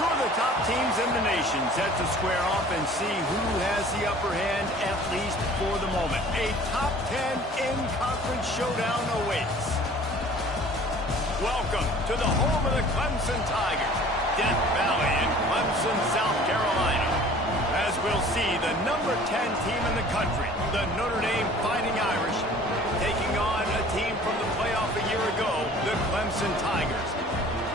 Two of the top teams in the nation set to square off and see who has the upper hand, at least for the moment. A top 10 in-conference showdown awaits. Welcome to the home of the Clemson Tigers, Death Valley in Clemson, South Carolina. As we'll see, the number 10 team in the country, the Notre Dame Fighting Irish, taking on a team from the playoff a year ago, the Clemson Tigers.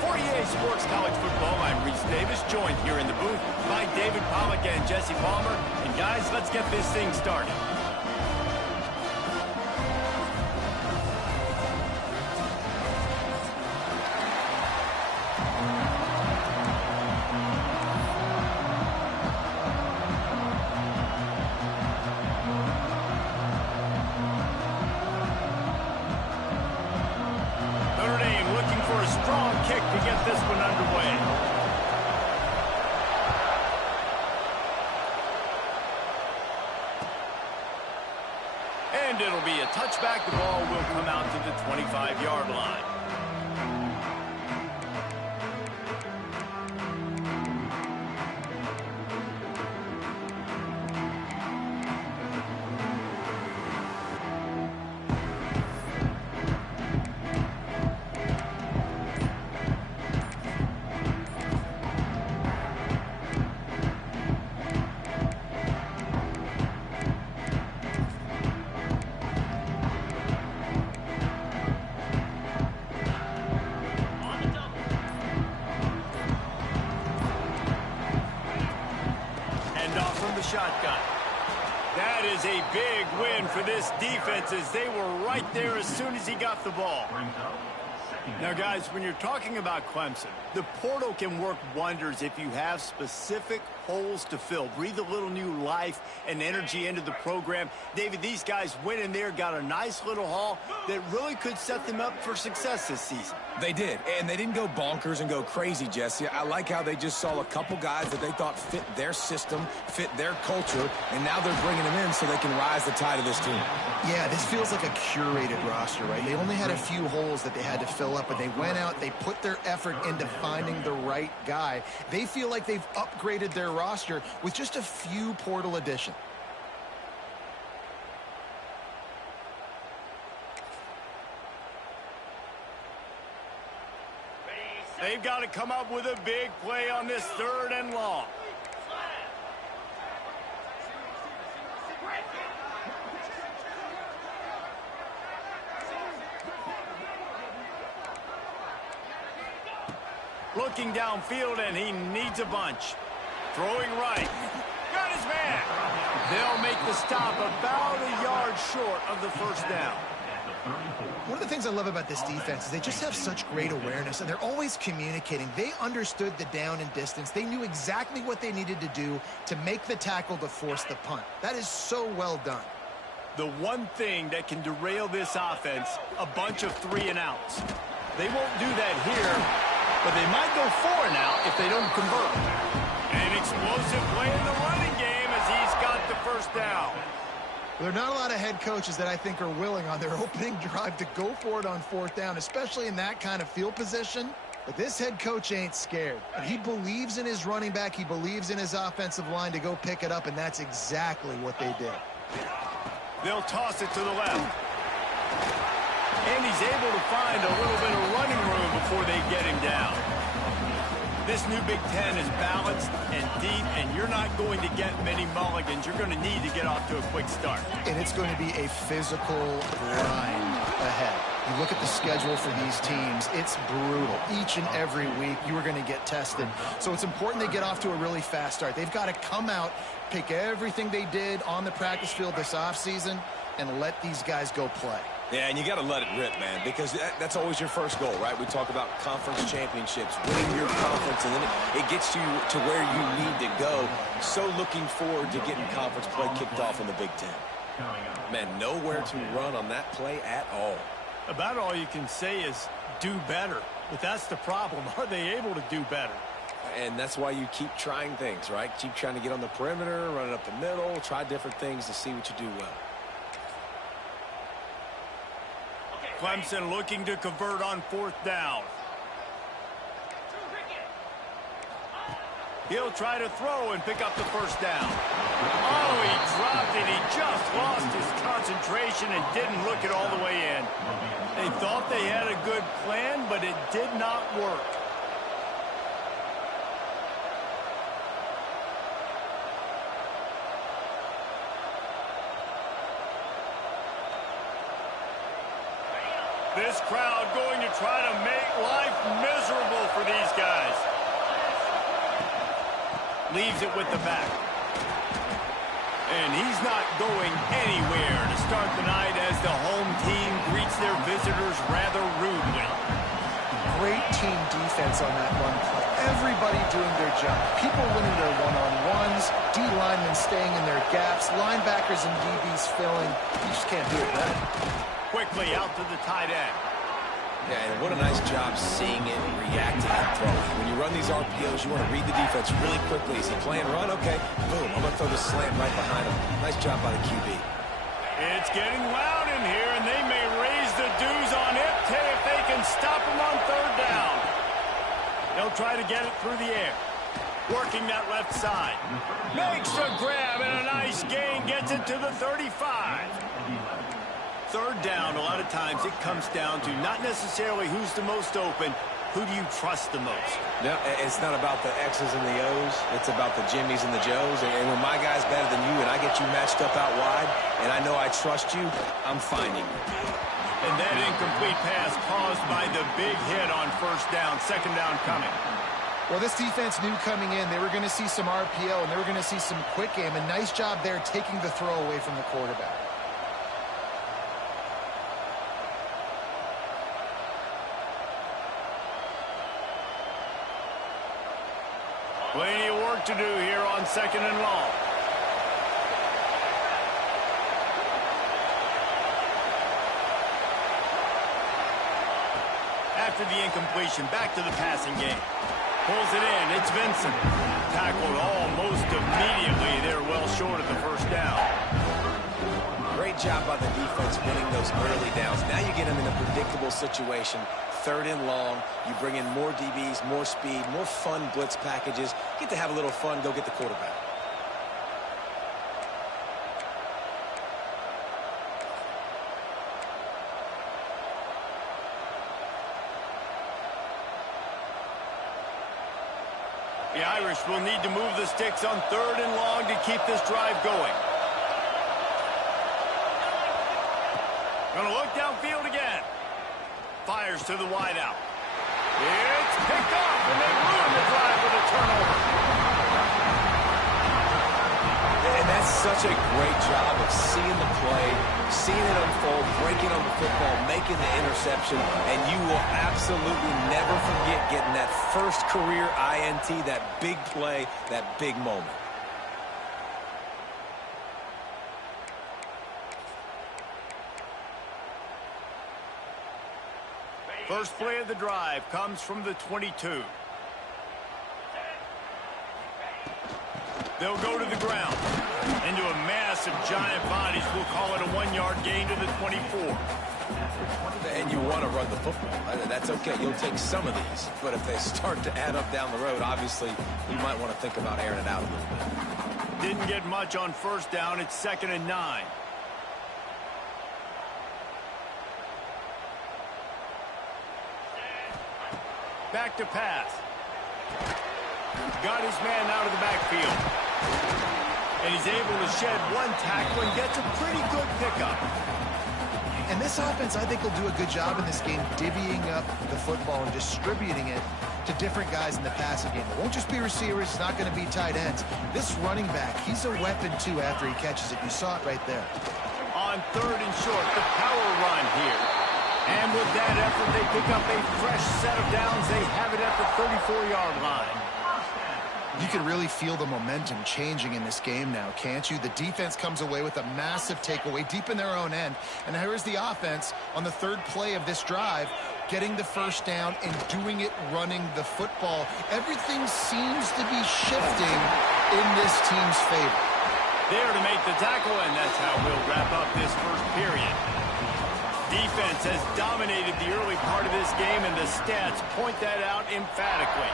For EA Sports College Football, I'm Reese Davis, joined here in the booth by David Pollack and Jesse Palmer. And guys, let's get this thing started. And it'll be a touchback. The ball will come out to the 25-yard line. Shotgun. That is a big win for this defense as they were right there as soon as he got the ball. Now, guys, when you're talking about Clemson, the portal can work wonders if you have specific holes to fill. Breathe a little new life and energy into the program. David, these guys went in there, got a nice little haul that really could set them up for success this season. They did, and they didn't go bonkers and go crazy, Jesse. I like how they just saw a couple guys that they thought fit their system, fit their culture, and now they're bringing them in so they can rise the tide of this team. Yeah, this feels like a curated roster, right? They only had a few holes that they had to fill up, but they went out, they put their effort into finding the right guy. They feel like they've upgraded their roster with just a few portal additions. They've got to come up with a big play on this 3rd and long. Looking downfield, and he needs a bunch. Throwing right. Got his man. They'll make the stop about a yard short of the first down. One of the things I love about this defense is they just have such great awareness, and they're always communicating. They understood the down and distance. They knew exactly what they needed to do to make the tackle to force the punt. That is so well done. The one thing that can derail this offense, a bunch of 3-and-outs. They won't do that here, but they might go 4-and-out if they don't convert. An explosive play in the running game as he's got the first down. There are not a lot of head coaches that I think are willing on their opening drive to go for it on 4th down, especially in that kind of field position. But this head coach ain't scared. He believes in his running back. He believes in his offensive line to go pick it up, and that's exactly what they did. They'll toss it to the left. And he's able to find a little bit of running room before they get him down. This new Big Ten is balanced and deep, and you're not going to get many mulligans. You're going to need to get off to a quick start. And it's going to be a physical grind ahead. You look at the schedule for these teams, it's brutal. Each and every week, you are going to get tested. So it's important they get off to a really fast start. They've got to come out, pick everything they did on the practice field this offseason, and let these guys go play. Yeah, and you got to let it rip, man, because that's always your first goal, right? We talk about conference championships, winning your conference, and then it gets you to where you need to go. So looking forward to getting conference play kicked off in the Big Ten. Man, nowhere to run on that play at all. About all you can say is do better. But that's the problem. Are they able to do better? And that's why you keep trying things, right? Keep trying to get on the perimeter, run it up the middle, try different things to see what you do well. Clemson looking to convert on 4th down. He'll try to throw and pick up the first down. Oh, he dropped it. He just lost his concentration and didn't look it all the way in. They thought they had a good plan, but it did not work. This crowd going to try to make life miserable for these guys. Leaves it with the back. And he's not going anywhere to start the night as the home team greets their visitors rather rudely. Great team defense on that run play. Everybody doing their job. People winning their one-on-ones, D linemen staying in their gaps, linebackers and DBs filling. You just can't do it better. Quickly out to the tight end. Yeah, and what a nice job seeing it, reacting, and throwing. When you run these RPOs, you want to read the defense really quickly. Is he playing run? Okay, boom, I'm going to throw the slant right behind him. Nice job by the QB. It's getting loud in here, and they may raise the dues on it if they can stop him on third down. They'll try to get it through the air. Working that left side. Makes the grab, and a nice gain gets it to the 35. Third down, a lot of times it comes down to not necessarily who's the most open, who do you trust the most? No, it's not about the X's and the O's. It's about the Jimmies and the Joes. And when my guy's better than you and I get you matched up out wide and I know I trust you, I'm finding you. And that incomplete pass caused by the big hit on first down. Second down coming. Well, this defense knew coming in they were going to see some RPO and they were going to see some quick game. A nice job there taking the throw away from the quarterback. Plenty of work to do here on second and long. After the incompletion, back to the passing game. Pulls it in. It's Vincent. Tackled almost immediately. They're well short of the first down. Great job by the defense winning those early downs. Now you get them in a predictable situation. Third and long. You bring in more DBs, more speed, more fun blitz packages. Get to have a little fun. Go get the quarterback. The Irish will need to move the sticks on third and long to keep this drive going. Gonna look downfield again. Fires to the wideout. It's picked off, and they ruin the drive with a turnover. And that's such a great job of seeing the play, seeing it unfold, breaking on the football, making the interception, and you will absolutely never forget getting that first career INT, that big play, that big moment. First play of the drive comes from the 22. They'll go to the ground. Into a mass of giant bodies. We'll call it a 1-yard gain to the 24. And you want to run the football. That's okay. You'll take some of these. But if they start to add up down the road, obviously, you might want to think about airing it out a little bit. Didn't get much on first down. It's 2nd and 9. Back to pass. Got his man out of the backfield. And he's able to shed one tackle and gets a pretty good pickup. And this offense, I think, will do a good job in this game divvying up the football and distributing it to different guys in the passing game. It won't just be receivers. It's not going to be tight ends. This running back, he's a weapon, too, after he catches it. You saw it right there. On third and short, the power run here. And with that effort, they pick up a fresh set of downs. They have it at the 34-yard line. You can really feel the momentum changing in this game now, can't you? The defense comes away with a massive takeaway deep in their own end. And here's the offense on the third play of this drive, getting the first down and doing it running the football. Everything seems to be shifting in this team's favor. There to make the tackle, and that's how we'll wrap up this first period. Defense has dominated the early part of this game, and the stats point that out emphatically.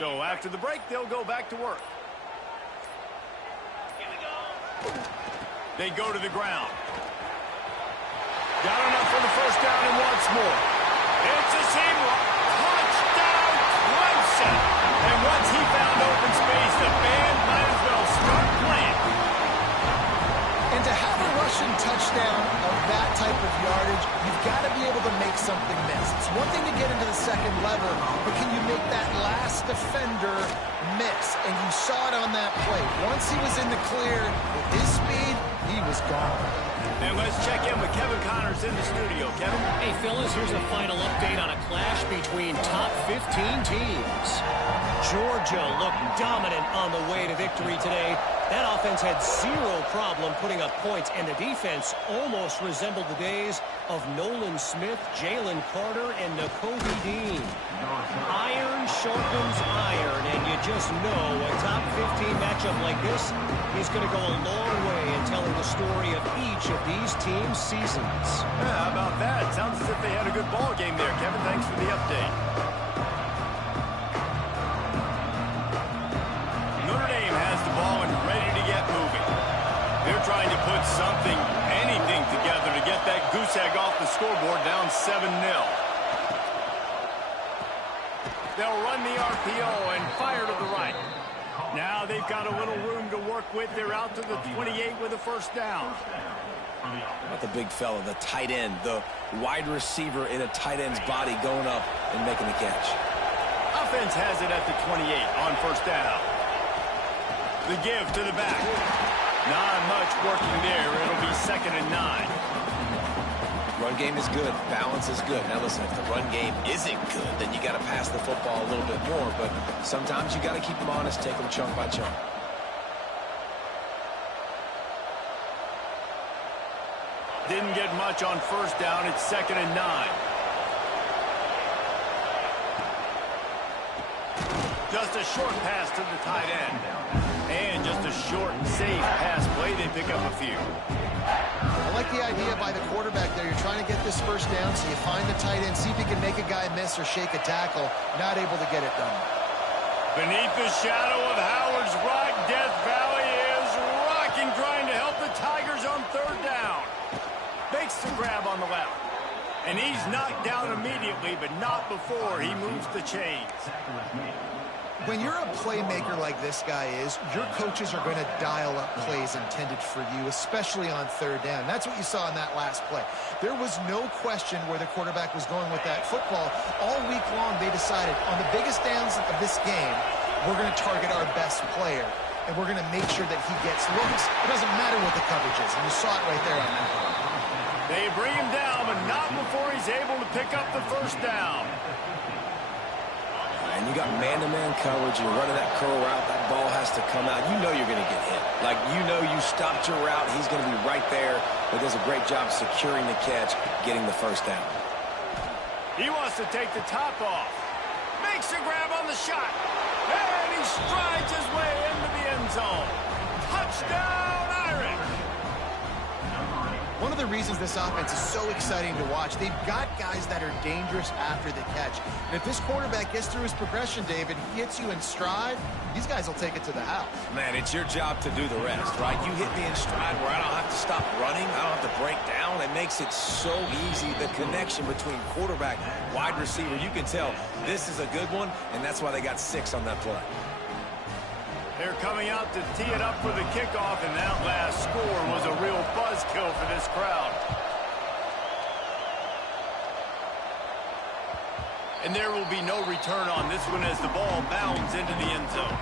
So after the break, they'll go back to work. They go to the ground. Got enough for the first down and once more. It's a seam run. Touchdown, Clemson. And once he found open space, the band might as well start playing. And to have a rushing touchdown of that type of yardage, you've got to be able to make something miss. It's one thing to get into the second level, but can you make that last defender miss? And you saw it on that play. Once he was in the clear with his speed, he was gone. And let's check in with Kevin Connors in the studio. Kevin? Hey, fellas, here's a final update on a clash between top 15 teams. Georgia looked dominant on the way to victory today. That offense had zero problem putting up points, and the defense almost resembled the days of Nolan Smith, Jalen Carter, and Nakobe Dean. Iron sharpens iron, and you just know a top 15 matchup like this is going to go a long way in telling the story of each of these teams' seasons. Yeah, how about that? Sounds as if they had a good ball game there, Kevin. Thanks for the update. Notre Dame has the ball and ready to get moving. They're trying to put something, anything together to get that goose egg off the scoreboard, down 7-0. They'll run the RPO and fire to the right. Now they've got a little room to work with. They're out to the 28 with a first down. Not the big fella, the tight end, the wide receiver in a tight end's body going up and making the catch. Offense has it at the 28 on first down. The give to the back. Not much working there. It'll be 2nd and 9. Run game is good. Balance is good. Now listen, if the run game isn't good, then you got to pass the football a little bit more. But sometimes you got to keep them honest, take them chunk by chunk. Didn't get much on first down. It's 2nd and 9. Just a short pass to the tight end. And just a short, safe pass play. They pick up a few. I like the idea by the quarterback there. You're trying to get this first down, so you find the tight end, see if you can make a guy miss or shake a tackle. Not able to get it done. Beneath the shadow of Howard's Rock, Death Valley is rocking, trying to help the Tigers on third down. Makes the grab on the left. And he's knocked down immediately, but not before he moves the chains. When you're a playmaker like this guy is, your coaches are going to dial up plays intended for you, especially on third down. That's what you saw in that last play. There was no question where the quarterback was going with that football. All week long, they decided on the biggest downs of this game, we're going to target our best player, and we're going to make sure that he gets looks. It doesn't matter what the coverage is, and you saw it right there on that play. They bring him down, but not before he's able to pick up the first down. And you got man-to-man coverage, you're running that curl route, that ball has to come out. You know you're going to get hit. Like, you know you stopped your route, he's going to be right there, but does a great job securing the catch, getting the first down. He wants to take the top off. Makes a grab on the shot. And he strides his way into the end zone. Touchdown, Irish! One of the reasons this offense is so exciting to watch, they've got guys that are dangerous after the catch. And if this quarterback gets through his progression, David, he hits you in stride, these guys will take it to the house. Man, it's your job to do the rest, right? You hit me in stride where I don't have to stop running, I don't have to break down. It makes it so easy, the connection between quarterback, wide receiver. You can tell this is a good one, and that's why they got 6 on that play. They're coming out to tee it up for the kickoff, and that last score was a real buzzkill for this crowd. And there will be no return on this one as the ball bounds into the end zone.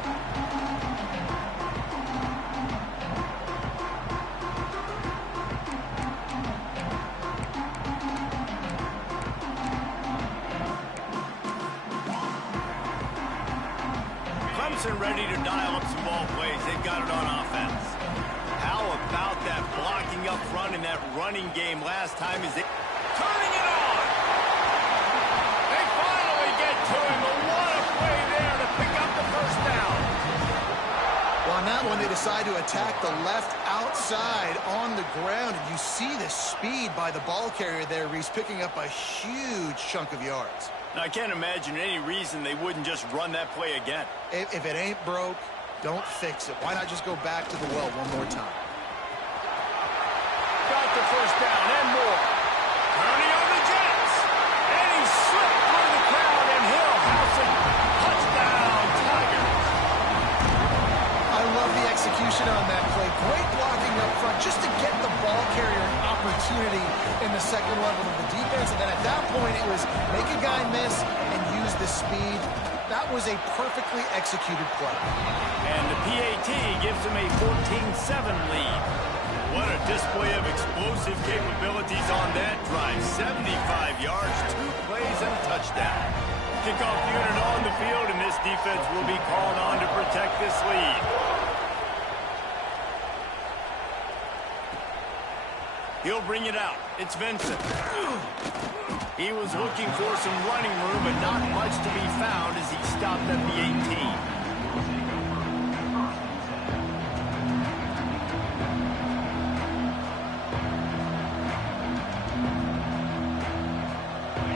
Clemson ready to dial up some ball plays. They've got it on offense. How about that blocking up front in that running game last time? Is it turning it on? They finally get to him, but what a play there to pick up the first down. Well, on that one, they decide to attack the left outside on the ground. And you see the speed by the ball carrier there, Reese, picking up a huge chunk of yards. Now, I can't imagine any reason they wouldn't just run that play again. If it ain't broke, don't fix it. Why not just go back to the well one more time? Got the first down and more. Turning on the Jets. And he slipped through the crowd, and Hill housing. Touchdown, Tigers. I love the execution on that play. Great blocking up front just to get the ball carrier an opportunity in the second level of the defense. And then at that point, it was make a guy miss and use the speed. That was a perfectly executed play. And the PAT gives them a 14-7 lead. What a display of explosive capabilities on that drive. 75 yards, 2 plays, and a touchdown. Kickoff unit on the field, and this defense will be called on to protect this lead. He'll bring it out. It's Vincent. He was looking for some running room, but not much to be found as he stopped at the 18.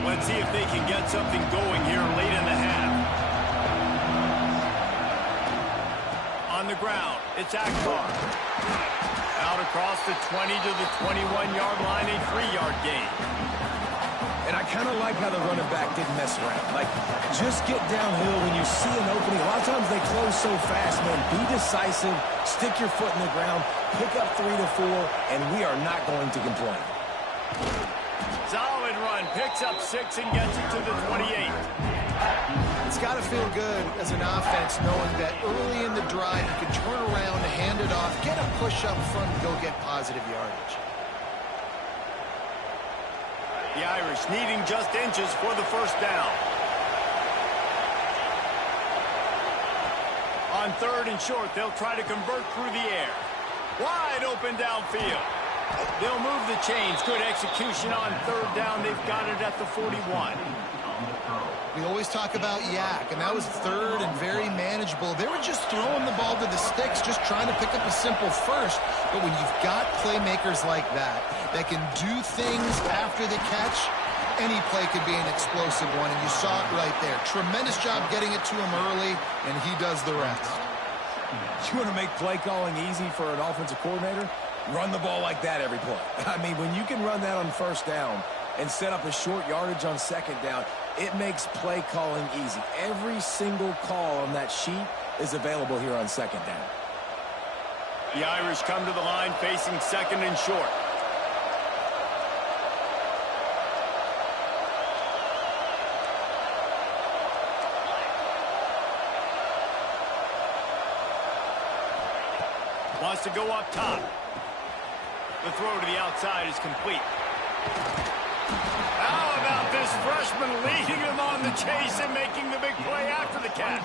Let's see if they can get something going here late in the half. On the ground, it's Akbar. Out across the 20 to the 21-yard line, a 3-yard gain. And I kind of like how the running back didn't mess around. Like, just get downhill when you see an opening. A lot of times they close so fast, man. Be decisive, stick your foot in the ground, pick up 3 to 4, and we are not going to complain. Solid run, picks up 6 and gets it to the 28. It's got to feel good as an offense knowing that early in the drive you can turn around, hand it off, get a push up front, and go get positive yardage. The Irish needing just inches for the first down. On 3rd and short, they'll try to convert through the air. Wide open downfield. They'll move the chains. Good execution on 3rd down. They've got it at the 41. We always talk about yak, and that was 3rd and very manageable. They were just throwing the ball to the sticks, just trying to pick up a simple first. But when you've got playmakers like that can do things after the catch, any play could be an explosive one, and you saw it right there. Tremendous job getting it to him early, and he does the rest. You want to make play calling easy for an offensive coordinator? Run the ball like that every play. I mean, when you can run that on 1st down and set up a short yardage on 2nd down, it makes play calling easy. Every single call on that sheet is available here on 2nd down. The Irish come to the line facing 2nd and short. Wants to go up top. The throw to the outside is complete. How about this freshman leading him on the chase and making the big play after the catch?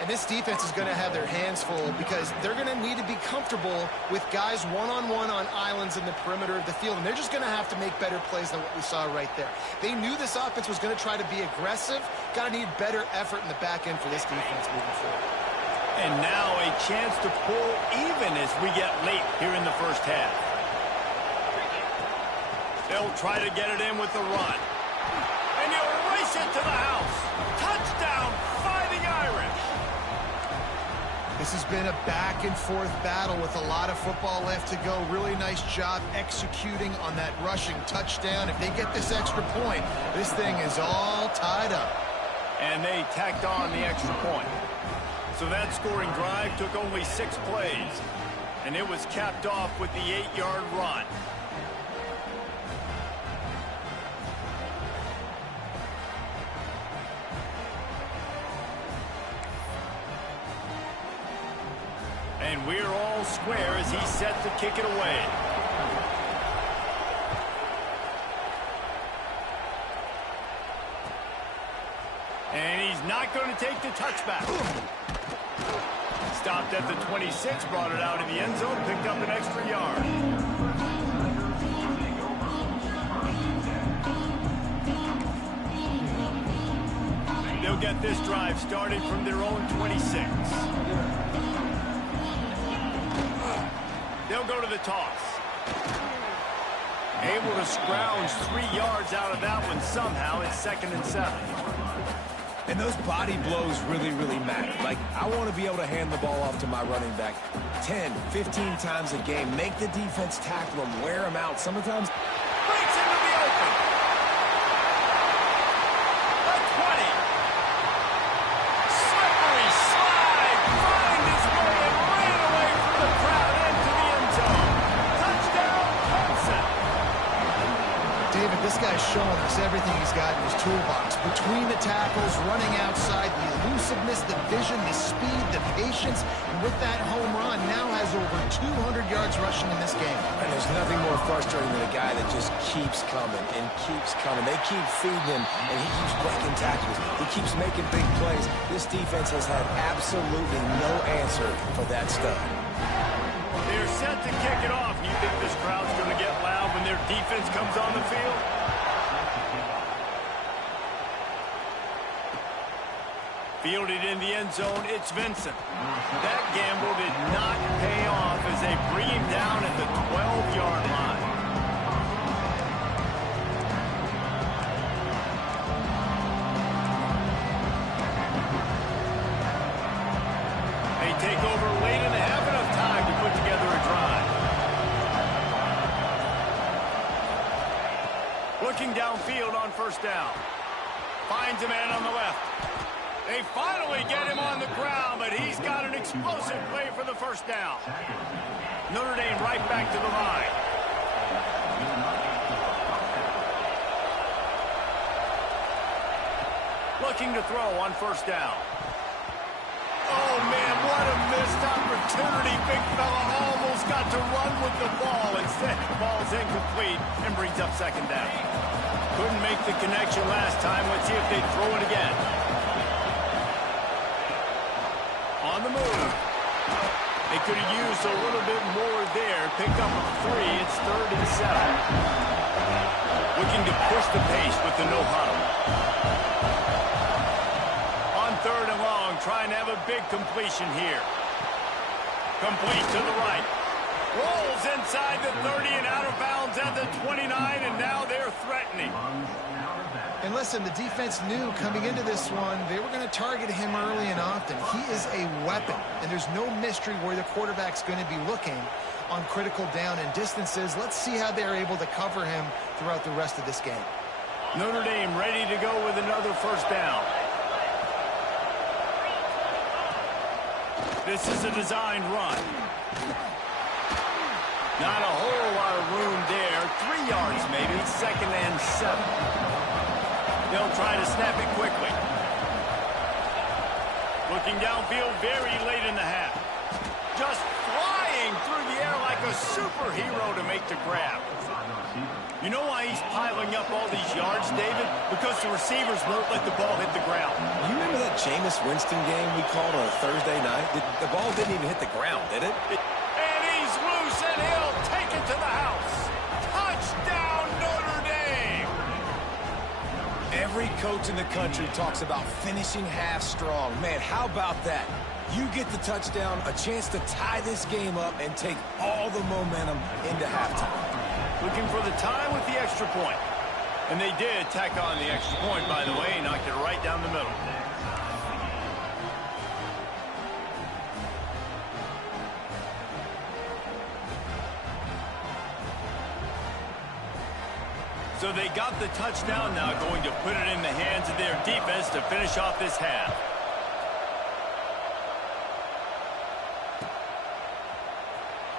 And this defense is going to have their hands full because they're going to need to be comfortable with guys one-on-one on islands in the perimeter of the field. And they're just going to have to make better plays than what we saw right there. They knew this offense was going to try to be aggressive. Got to need better effort in the back end for this defense moving forward. And now a chance to pull even as we get late here in the first half. They'll try to get it in with the run. And he'll race it to the house. Touchdown, Fighting Irish. This has been a back-and-forth battle with a lot of football left to go. Really nice job executing on that rushing touchdown. If they get this extra point, this thing is all tied up. And they tacked on the extra point. So that scoring drive took only 6 plays. And it was capped off with the 8-yard run. And we're all square as he's set to kick it away. And he's not going to take the touchback. Stopped at the 26, brought it out of the end zone, picked up an extra yard. They'll get this drive started from their own 26. they'll go to the toss. Able to scrounge 3 yards out of that one somehow. It's 2nd and 7. And those body blows really, really matter. Like, I want to be able to hand the ball off to my running back 10, 15 times a game. Make the defense tackle them, wear them out. Sometimes Breaks into the open. The 20. Slippery slide. Find his way and ran away from the crowd into the end zone. Touchdown, Clemson. David, this guy's showing us everything he's got in his toolbox. Between the tackles, running outside, the elusiveness, the vision, the speed, the patience. And with that home run, now has over 200 yards rushing in this game. And there's nothing more frustrating than a guy that just keeps coming and keeps coming. They keep feeding him, and he keeps breaking tackles. He keeps making big plays. This defense has had absolutely no answer for that stud. They're set to kick it off. You think this crowd's going to get loud when their defense comes on the field? Fielded in the end zone, it's Vincent. That gamble did not pay off as they bring him down at the 12-yard line. They take over late and have enough time to put together a drive. Looking downfield on 1st down. Finds a man on the left. They finally get him on the ground, but he's got an explosive play for the 1st down. Notre Dame right back to the line. Looking to throw on 1st down. Oh, man, what a missed opportunity. Big fella almost got to run with the ball. Instead, the ball's incomplete and brings up 2nd down. Couldn't make the connection last time. Let's see if they throw it again. On the move. They could have used a little bit more there. Picked up a 3. It's 3rd and 7. Looking to push the pace with the no huddle. On 3rd and long, trying to have a big completion here. Complete to the right. Rolls inside the 30 and out of bounds at the 29, and now they're threatening. And listen, the defense knew coming into this one, they were going to target him early and often. He is a weapon, and there's no mystery where the quarterback's going to be looking on critical down and distances. Let's see how they're able to cover him throughout the rest of this game. Notre Dame ready to go with another 1st down. This is a designed run. Not a whole lot of room there. 3 yards maybe. 2nd and 7. They'll try to snap it quickly. Looking downfield very late in the half. Just flying through the air like a superhero to make the grab. You know why he's piling up all these yards, David? Because the receivers won't let the ball hit the ground. You remember that Jameis Winston game we called on a Thursday night? The ball didn't even hit the ground, did it? And he's loose, and he'll take it to the house. Touchdown, Notre Dame! Every coach in the country talks about finishing half strong. Man, how about that? You get the touchdown, a chance to tie this game up and take all the momentum into halftime. Looking for the tie with the extra point. And they did tack on the extra point, by the way. Knocked it right down the middle. So they got the touchdown now, going to put it in the hands of their defense to finish off this half.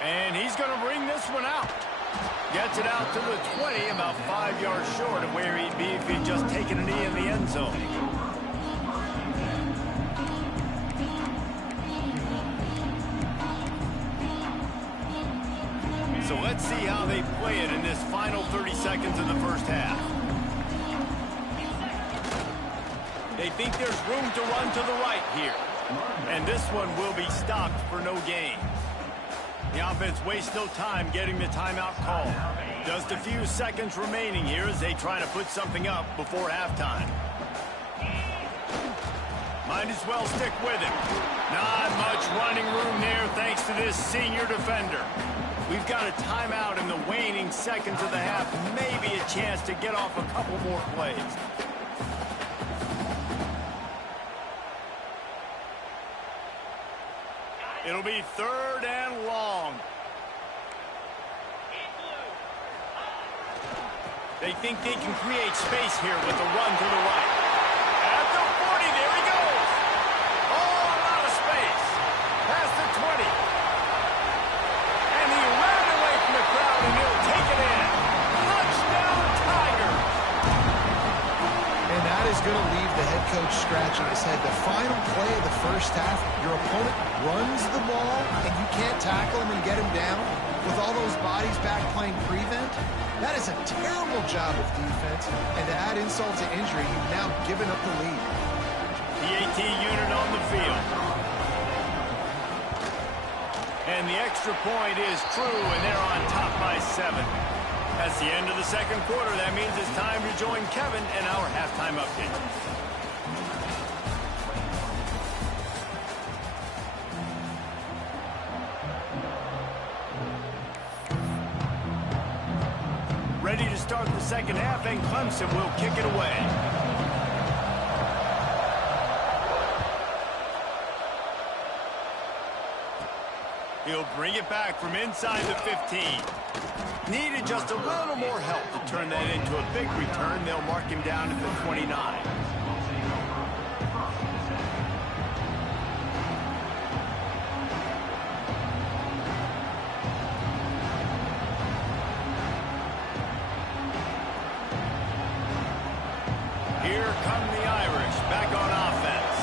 And he's going to bring this one out. Gets it out to the 20, about 5 yards short of where he'd be if he'd just taken a knee in the end zone. So let's see how they play it in this final 30 seconds of the 1st half. They think there's room to run to the right here. And this one will be stopped for no gain. The offense wastes no time getting the timeout call. Just a few seconds remaining here as they try to put something up before halftime. Might as well stick with him. Not much running room there thanks to this senior defender. We've got a timeout in the waning seconds of the half. Maybe a chance to get off a couple more plays. It'll be 3rd and long. They think they can create space here with the run to the right. At the 40, there he goes. Oh, a lot of space. Past the 20. And he ran away from the crowd, and he'll take it in. Touchdown, Tiger. And that is going to leave the head coach scratching his head. The final play of the first half, your opponent runs the ball, and you can't tackle him and get him down with all those bodies back playing prevent. That is a terrible job of defense, and to add insult to injury, you've now given up the lead. The AT unit on the field. And the extra point is true, and they're on top by 7. That's the end of the second quarter. That means it's time to join Kevin in our halftime update. Ready to start the second half, and Clemson will kick it away. He'll bring it back from inside the 15. Needed just a little more help to turn that into a big return. They'll mark him down at the 29. Here come the Irish, back on offense.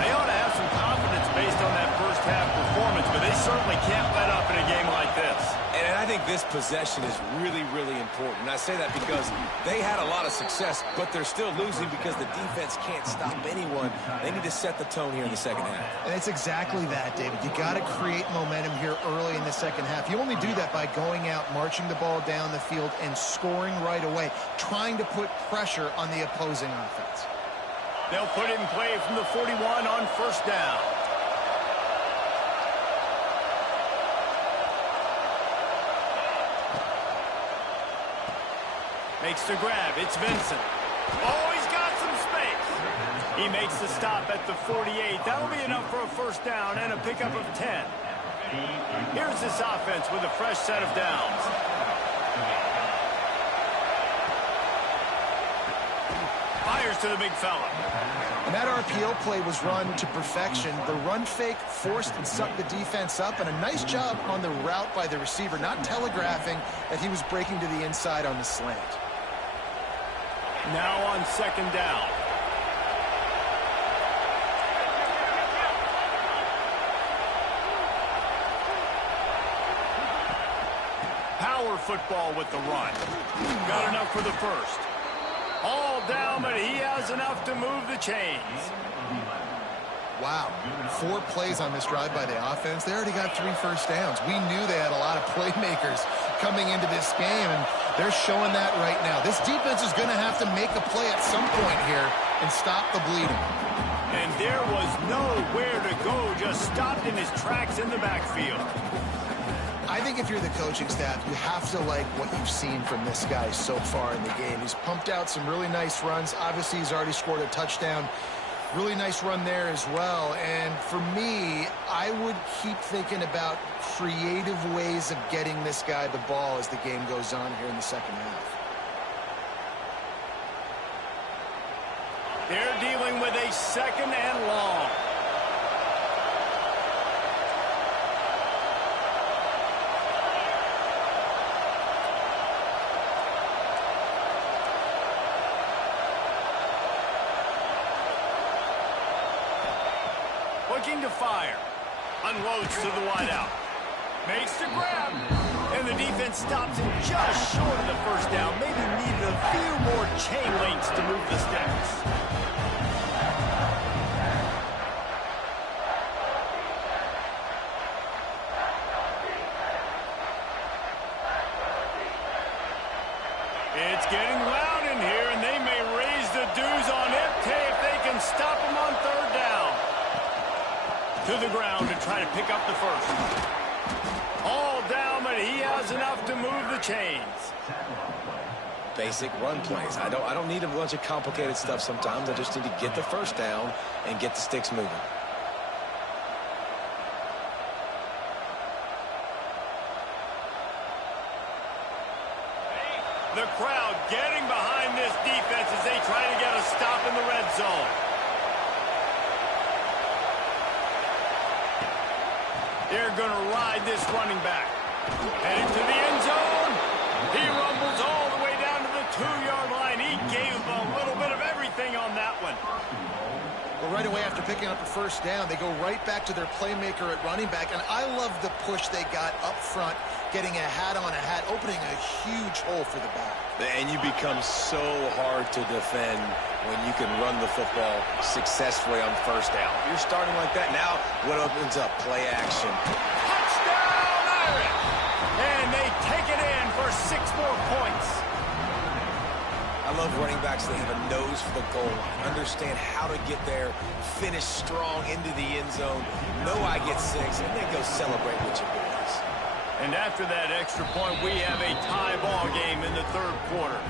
They ought to have some confidence based on that first half performance, but they certainly can't let up in a game like this. And I think this possession is really, really important. And I say that because they had a lot of success, but they're still losing because the defense can't stop anyone. They need to set the tone here in the second half. And it's exactly that, David. You got to create momentum here early in the second half. You only do that by going out, marching the ball down the field, and scoring right away, trying to put pressure on the opposing offense. They'll put it in play from the 41 on first down. Makes the grab. It's Vincent. Oh, he's got some space. He makes the stop at the 48. That'll be enough for a first down and a pickup of 10. Here's this offense with a fresh set of downs. Fires to the big fella. And that RPO play was run to perfection. The run fake forced and sucked the defense up, and a nice job on the route by the receiver, not telegraphing that he was breaking to the inside on the slant. Now on second down. Power football with the run. Got enough for the first. All down, but he has enough to move the chains. Wow, 4 plays on this drive by the offense. They already got 3 first downs. We knew they had a lot of playmakers coming into this game, and they're showing that right now. This defense is going to have to make a play at some point here and stop the bleeding. And there was nowhere to go, just stopped in his tracks in the backfield. I think if you're the coaching staff, you have to like what you've seen from this guy so far in the game. He's pumped out some really nice runs. Obviously, he's already scored a touchdown. Really nice run there as well. And for me, I would keep thinking about creative ways of getting this guy the ball as the game goes on here in the second half. They're dealing with a second and long. Looking to fire. Unloads to the wideout. Makes the grab. And the defense stops him just short of the first down. Maybe needed a few more chain links to move the sticks. It's getting loud in here, and they may raise the dues on Epte if they can stop him on third down. To the ground to try to pick up the first. All down, but he was enough to move the chains. Basic run plays. I don't need a bunch of complicated stuff sometimes. I just need to get the first down and get the sticks moving. The crowd getting behind this defense as they try to get a stop in the red zone. They're going to ride this running back. Heading to the end zone. He rumbles all the way down to the 2-yard line. He gave a little bit of everything on that one. Well, right away after picking up a first down, they go right back to their playmaker at running back. And I love the push they got up front, getting a hat on a hat, opening a huge hole for the back. And you become so hard to defend when you can run the football successfully on first down. If you're starting like that now, what opens up? Play action. Touchdown, Irish! And they take it in for 6 more points. I love running backs that have a nose for the goal line, understand how to get there, finish strong into the end zone, know I get 6, and then go celebrate with your boys. And after that extra point, we have a tie ball game in the 3rd quarter.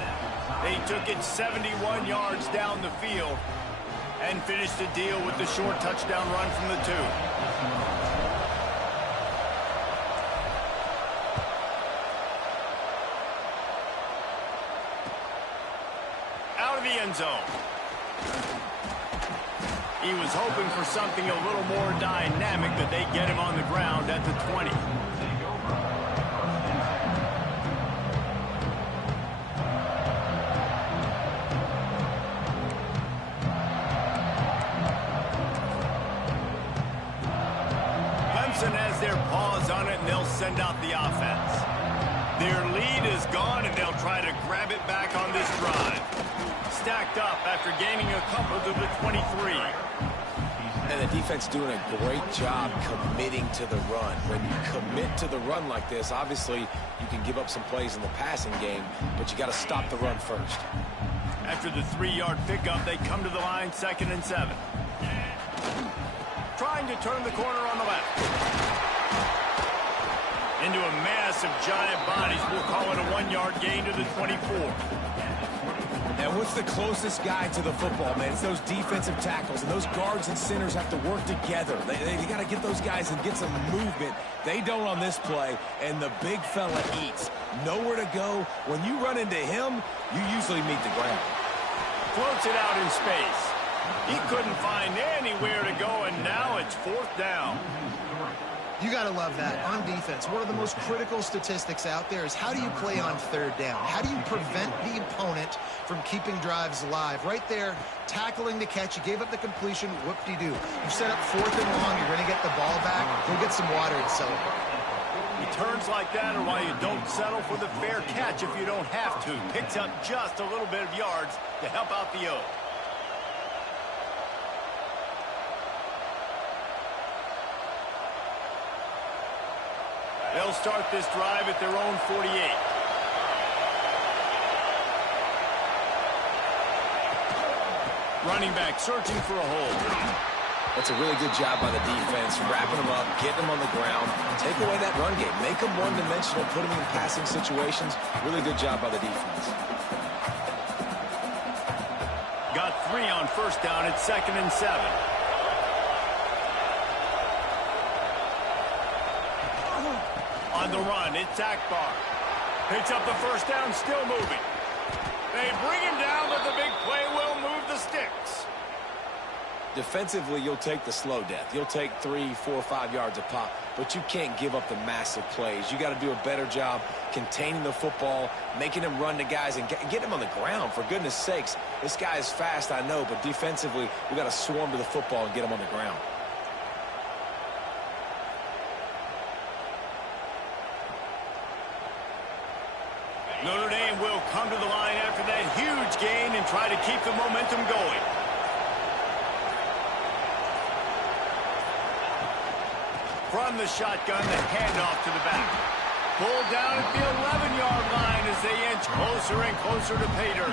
They took it 71 yards down the field and finished the deal with the short touchdown run from the 2. Out of the end zone. He was hoping for something a little more dynamic, but they get him on the ground at the 20. Clemson has their paws on it, and they'll send out the offense. Their lead is gone, and they'll try to grab it back on this drive. Stacked up after gaining a couple to the 23. And the defense doing a great job committing to the run. When you commit to the run like this, obviously you can give up some plays in the passing game, but you got to stop the run first. After the 3-yard pickup, they come to the line, 2nd and 7. Trying to turn the corner on the left. Into a mass of giant bodies. We'll call it a 1-yard gain to the 24. And what's the closest guy to the football, man? It's those defensive tackles, and those guards and centers have to work together. They got to get those guys and get some movement. They don't on this play, and the big fella eats. Nowhere to go. When you run into him, you usually meet the ground. Floats it out in space. He couldn't find anywhere to go, and now it's 4th down. You got to love that. On defense, one of the most critical statistics out there is how do you play on 3rd down? How do you prevent the opponent from keeping drives alive? Right there, tackling the catch. You gave up the completion. Whoop-de-doo. You set up 4th and long. You're going to get the ball back. Go get some water and celebrate. Returns like that are why you don't settle for the fair catch if you don't have to. Picks up just a little bit of yards to help out the O. They'll start this drive at their own 48. Running back searching for a hole. That's a really good job by the defense, wrapping them up, getting them on the ground. Take away that run game. Make them one-dimensional, put them in passing situations. Really good job by the defense. Got 3 on first down at 2nd and 7. On the run, it's Akbar. Picks up the first down, still moving. They bring him down, but the big play will move the sticks. Defensively, you'll take the slow death. You'll take 3, 4, 5 yards a pop, but you can't give up the massive plays. You got to do a better job containing the football, making him run to guys, and get him on the ground. For goodness sakes, this guy is fast, I know, but defensively, we got to swarm to the football and get him on the ground. Notre Dame will come to the line after that huge gain and try to keep the momentum going. From the shotgun, the handoff to the back. Pulled down at the 11-yard line as they inch closer and closer to pay dirt.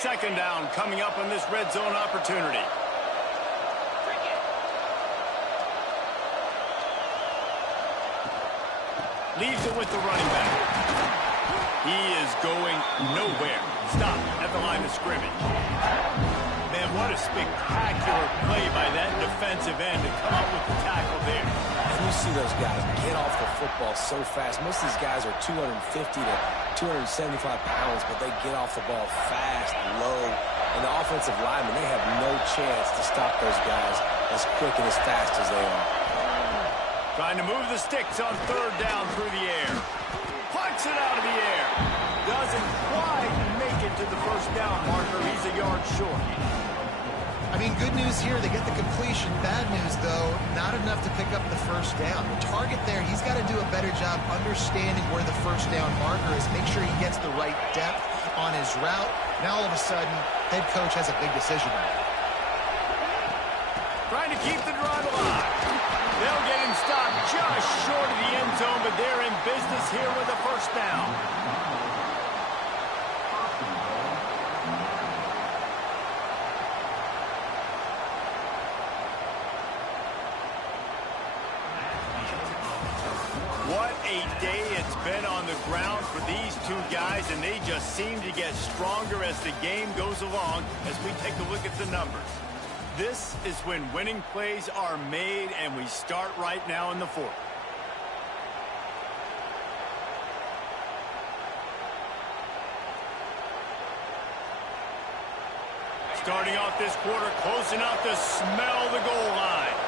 Second down coming up on this red zone opportunity. Leaves it with the running back. He is going nowhere. Stop at the line of scrimmage. Man, what a spectacular play by that defensive end to come up with the tackle there. And you see those guys get off the football so fast. Most of these guys are 250 to 275 pounds, but they get off the ball fast, low. And the offensive linemen, they have no chance to stop those guys as quick and as fast as they are. Trying to move the sticks on third down through the air. Punts it out of the air. Doesn't quite make it to the first down marker. He's a yard short. I mean, good news here, they get the completion. Bad news, though, not enough to pick up the first down. The target there, he's got to do a better job understanding where the first down marker is, make sure he gets the right depth on his route. Now, all of a sudden, head coach has a big decision to make. Trying to keep the drive alive. They'll get him stopped just short of the end zone, but they're in business here with a first down. What a day it's been on the ground for these two guys, and they just seem to get stronger as the game goes along as we take a look at the numbers. This is when winning plays are made, and we start right now in the fourth. Starting off this quarter, close enough to smell the goal line.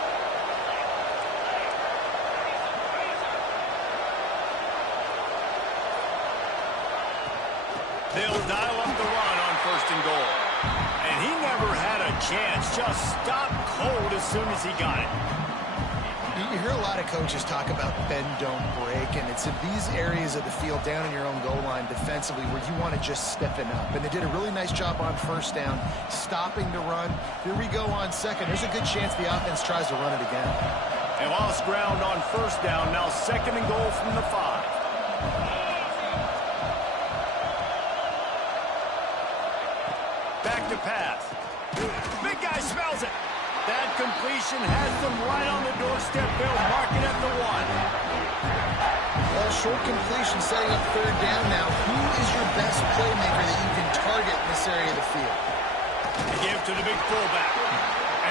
They'll dial up the run on first and goal. And he never had a chance, just stopped cold as soon as he got it. You hear a lot of coaches talk about bend, don't break, and it's in these areas of the field down in your own goal line defensively where you want to just stiffen up. And they did a really nice job on first down, stopping the run. Here we go on second. There's a good chance the offense tries to run it again. And lost ground on first down, now second and goal from the 5. Back to pass. Big guy smells it. That completion has them right on the doorstep. They'll mark it at the 1. Well, short completion setting up third down now. Who is your best playmaker that you can target in this area of the field? They give to the big fullback.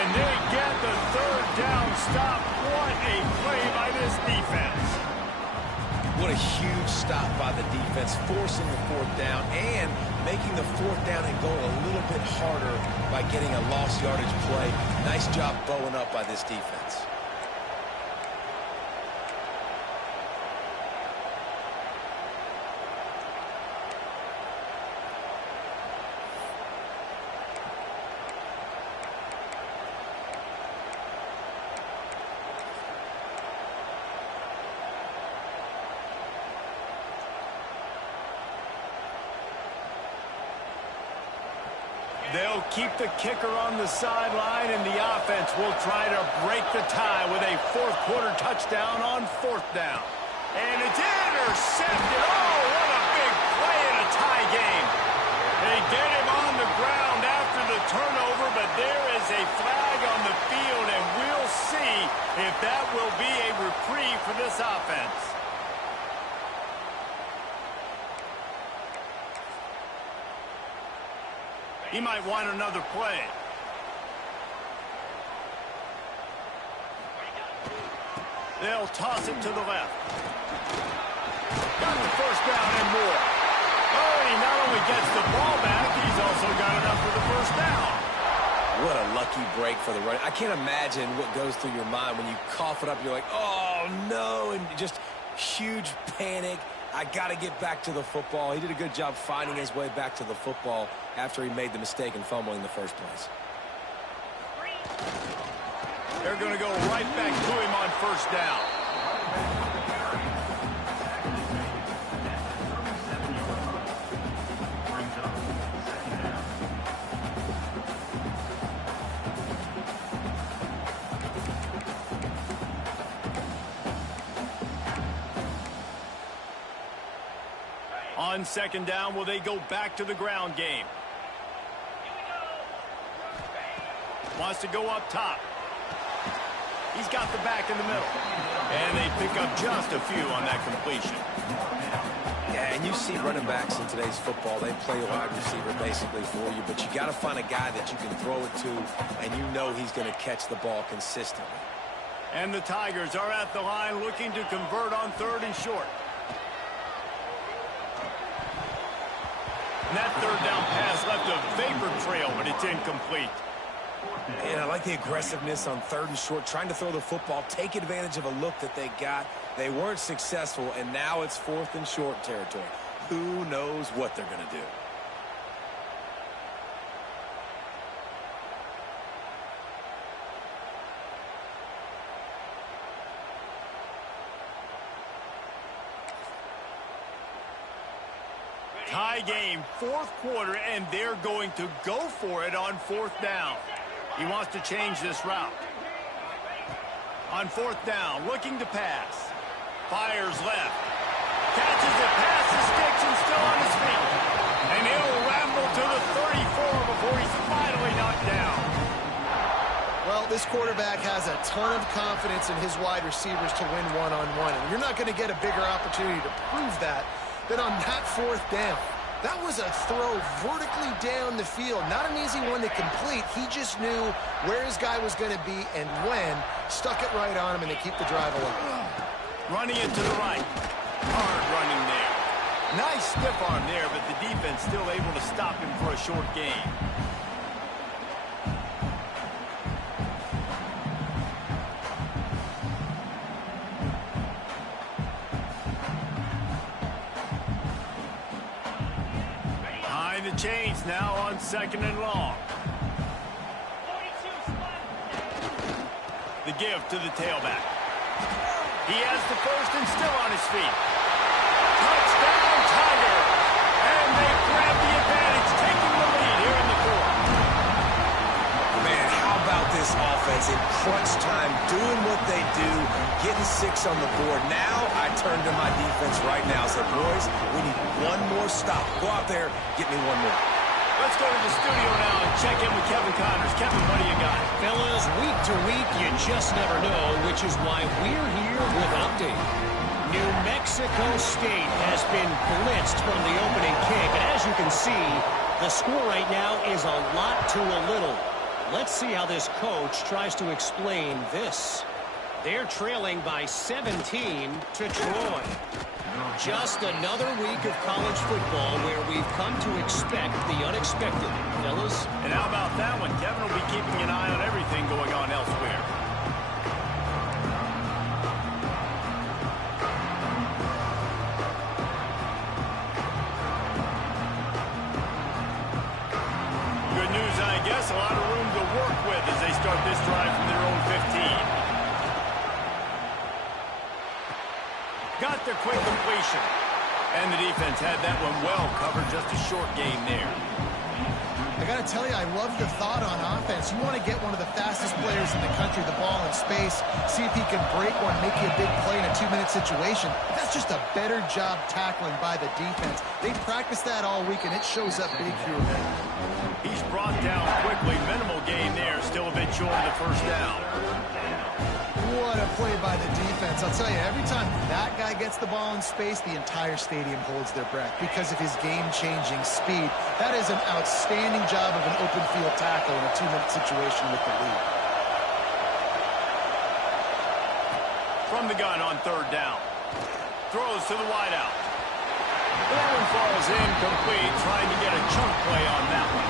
And they get the third down stop. What a play by this defense. What a huge stop by the defense, forcing the fourth down and making the fourth down and goal a little bit harder by getting a lost yardage play. Nice job bowing up by this defense. They'll keep the kicker on the sideline, and the offense will try to break the tie with a fourth-quarter touchdown on fourth down. And it's intercepted. Oh, what a big play in a tie game. They get him on the ground after the turnover, but there is a flag on the field, and we'll see if that will be a reprieve for this offense. He might want another play. They'll toss it to the left. Got the first down and more. Oh, he not only gets the ball back, he's also got enough for the first down. What a lucky break for the run. I can't imagine what goes through your mind when you cough it up. You're like, oh, no, and just huge panic. I got to get back to the football. He did a good job finding his way back to the football after he made the mistake in fumbling in the first place. They're going to go right back to him on first down. On second down, will they go back to the ground game? Wants to go up top. He's got the back in the middle. And they pick up just a few on that completion. Yeah, and you see running backs in today's football, they play wide receiver basically for you, but you got to find a guy that you can throw it to, and you know he's going to catch the ball consistently. And the Tigers are at the line looking to convert on 3rd and short. And that 3rd down pass left a vapor trail, but it's incomplete. And I like the aggressiveness on 3rd and short, trying to throw the football, take advantage of a look that they got. They weren't successful, and now it's 4th and short territory. Who knows what they're going to do? Tie game, 4th quarter, and they're going to go for it on 4th down. He wants to change this route. On 4th down, looking to pass. Fires left. Catches it past the sticks and still on his feet. And he'll ramble to the 34 before he's finally knocked down. Well, this quarterback has a ton of confidence in his wide receivers to win one-on-one. And you're not going to get a bigger opportunity to prove that than on that 4th down. That was a throw vertically down the field. Not an easy one to complete. He just knew where his guy was going to be and when. Stuck it right on him, and they keep the drive alive. Running it to the right. Hard running there. Nice stiff arm there, but the defense still able to stop him for a short gain. The change now on 2nd and long. The give to the tailback. He has the 1st and still on his feet. Touchdown, Tiger! And they grab the advantage, taking the lead here in the 4th. Man, how about this offense in crunch time, doing what they do, getting 6 on the board. Now I turn to my defense right now and say, boys, we need one more stop. Go out there, get me one more. Let's go to the studio now and check in with Kevin Connors. Kevin, what do you got? Fellas, week to week, you just never know, which is why we're here with Update. New Mexico State has been blitzed from the opening kick, and as you can see, the score right now is a lot to a little. Let's see how this coach tries to explain this. They're trailing by 17 to Troy. Just another week of college football where we've come to expect the unexpected, fellas. And how about that one? Kevin will be keeping an eye on everything going on elsewhere. Good news, I guess. A lot of room to work with as they start this drive from their own 15. Got the quick completion. And the defense had that one well covered, just a short gain there. I got to tell you, I love the thought on offense. You want to get one of the fastest players in the country the ball in space, see if he can break one, make you a big play in a 2-minute situation. That's just a better job tackling by the defense. They practiced that all week, and it shows up big here. He's brought down quickly. Minimal gain there. Still a bit short of the 1st down. What a play by the defense. I'll tell you, every time that guy gets the ball in space, the entire stadium holds their breath because of his game-changing speed. That is an outstanding job of an open field tackle in a 2-minute situation with the lead. From the gun on 3rd down. Throws to the wideout. That one falls incomplete, trying to get a chunk play on that one.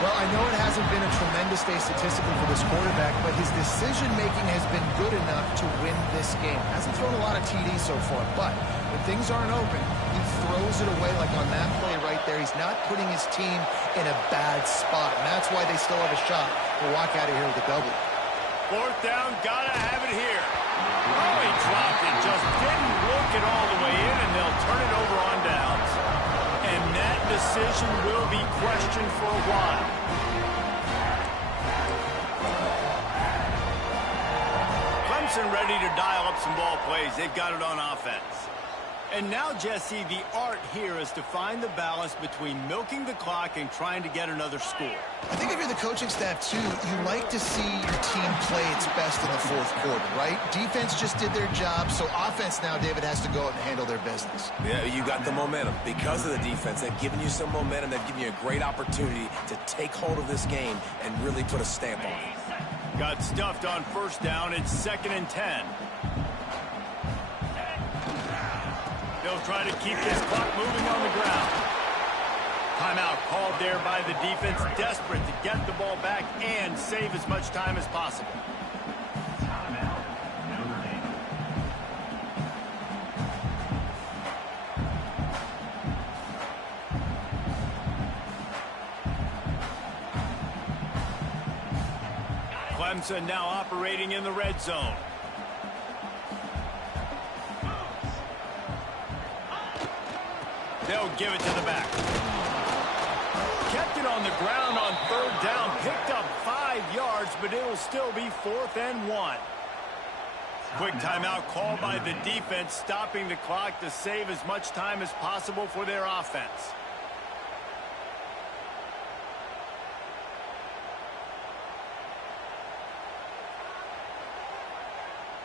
Well, I know it hasn't been a tremendous day statistically for this quarterback, but his decision-making has been good enough to win this game. Hasn't thrown a lot of TDs so far, but when things aren't open, he throws it away like on that play right there. He's not putting his team in a bad spot, and that's why they still have a shot to walk out of here with a W. 4th down, gotta have it here. Oh, he dropped it, just didn't look it all the way in, and they'll turn it over on downs. And that decision will be questioned for a while. Clemson ready to dial up some ball plays. They've got it on offense. And now, Jesse, the art here is to find the balance between milking the clock and trying to get another score. I think if you're the coaching staff, too, you like to see your team play its best in the fourth quarter, right? Defense just did their job, so offense now, David, has to go out and handle their business. Yeah, you got the momentum. Because of the defense, they've given you some momentum. They've given you a great opportunity to take hold of this game and really put a stamp on it. Got stuffed on first down. It's 2nd and 10. They'll try to keep this clock moving on the ground. Timeout called there by the defense, desperate to get the ball back and save as much time as possible. Clemson now operating in the red zone. They'll give it to the back. Kept it on the ground on 3rd down. Picked up 5 yards, but it'll still be 4th and 1. Quick timeout called by the defense, stopping the clock to save as much time as possible for their offense.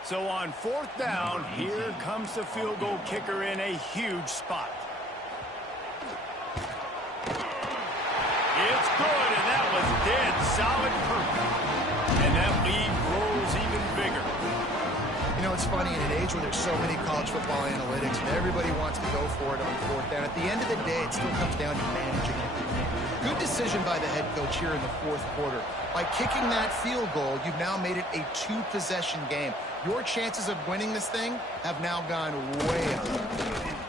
So on 4th down, here comes the field goal kicker in a huge spot. It's good, and that was dead solid perfect. And that lead grows even bigger. You know, it's funny, in an age where there's so many college football analytics and everybody wants to go for it on 4th down, at the end of the day, it still comes down to managing it. Good decision by the head coach here in the 4th quarter. By kicking that field goal, you've now made it a 2-possession game. Your chances of winning this thing have now gone way up.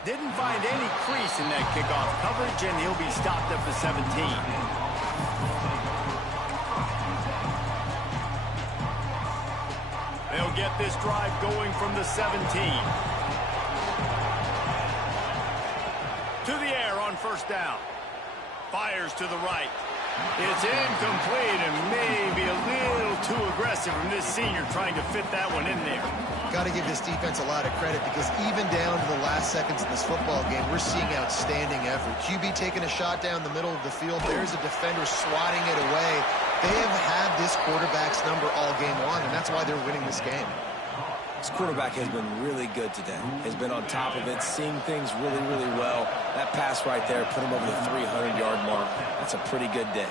Didn't find any crease in that kickoff coverage, and he'll be stopped at the 17. They'll get this drive going from the 17. To the air on 1st down. Fires to the right. It's incomplete and maybe a little too aggressive from this senior trying to fit that one in there. Got to give this defense a lot of credit because even down to the last seconds of this football game, we're seeing outstanding effort. QB taking a shot down the middle of the field. There's a defender swatting it away. They have had this quarterback's number all game long, and that's why they're winning this game. This quarterback has been really good today. Has been on top of it, seeing things really, really well. That pass right there put him over the 300-yard mark. That's a pretty good day.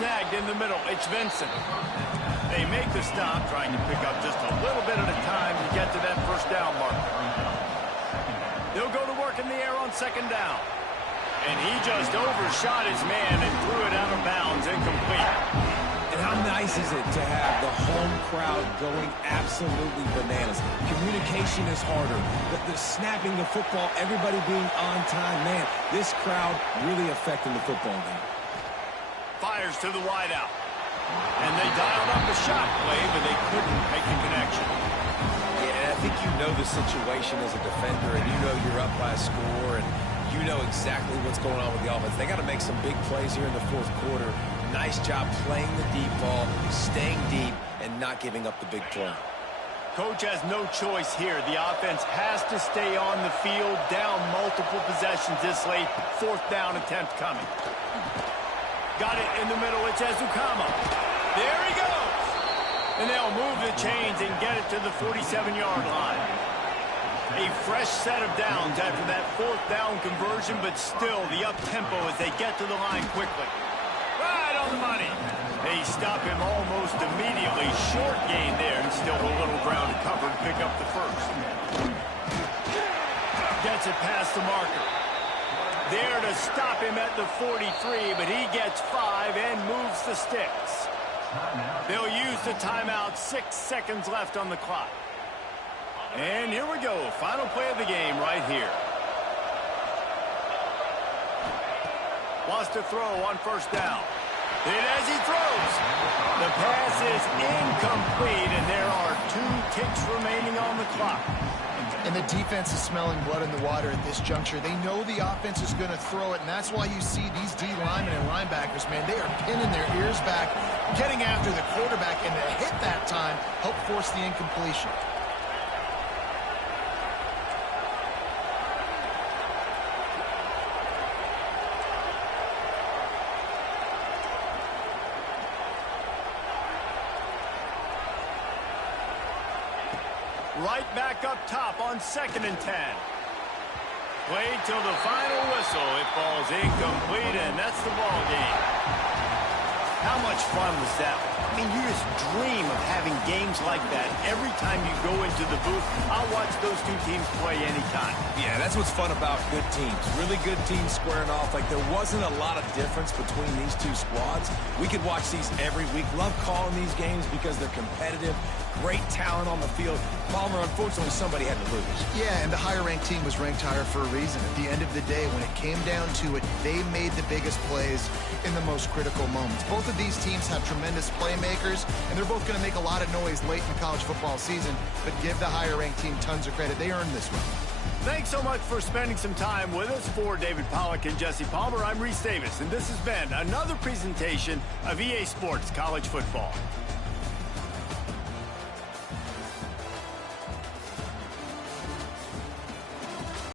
Snagged in the middle. It's Vincent. They make the stop, trying to pick up just a little bit at a time to get to that 1st down mark. They'll go to work in the air on 2nd down. And he just overshot his man and threw it out of bounds, incomplete. And how nice is it to have the home crowd going absolutely bananas? Communication is harder. The snapping the football, everybody being on time. Man, this crowd really affecting the football game. Fires to the wideout. And they dialed up a shot play, but they couldn't make the connection. Yeah, and I think you know the situation as a defender, and you know you're up by a score, and you know exactly what's going on with the offense. They got to make some big plays here in the 4th quarter. Nice job playing the deep ball, staying deep, and not giving up the big play. Coach has no choice here. The offense has to stay on the field, down multiple possessions this late. 4th down attempt coming. Got it in the middle. It's Ezukama. There he goes. And they'll move the chains and get it to the 47-yard line. A fresh set of downs after that 4th down conversion, but still the up-tempo as they get to the line quickly. Right on the money. They stop him almost immediately. Short gain there, and still a little ground to cover to pick up the 1st. Gets it past the marker. There to stop him at the 43, but he gets 5 and moves the sticks. They'll use the timeout. 6 seconds left on the clock. And here we go. Final play of the game right here. Wants to throw on 1st down. And as he throws, the pass is incomplete, and there are 2 ticks remaining on the clock. And the defense is smelling blood in the water at this juncture. They know the offense is going to throw it, and that's why you see these D linemen and linebackers, man, they are pinning their ears back, getting after the quarterback, and to hit that time, help force the incompletion. right back up top on 2nd and 10. Played till the final whistle. It falls incomplete, and that's the ball game. How much fun was that? I mean, you just dream of having games like that every time you go into the booth. I'll watch those two teams play anytime. Yeah, that's what's fun about good teams. Really good teams squaring off. Like, there wasn't a lot of difference between these two squads. We could watch these every week. Love calling these games because they're competitive. Great talent on the field. Palmer, unfortunately, somebody had to lose. Yeah, and the higher-ranked team was ranked higher for a reason. At the end of the day, when it came down to it, they made the biggest plays in the most critical moments. Both of these teams have tremendous playmakers, and they're both going to make a lot of noise late in the college football season, but give the higher-ranked team tons of credit. They earned this one. Thanks so much for spending some time with us. For David Pollack and Jesse Palmer, I'm Reese Davis, and this has been another presentation of EA Sports College Football.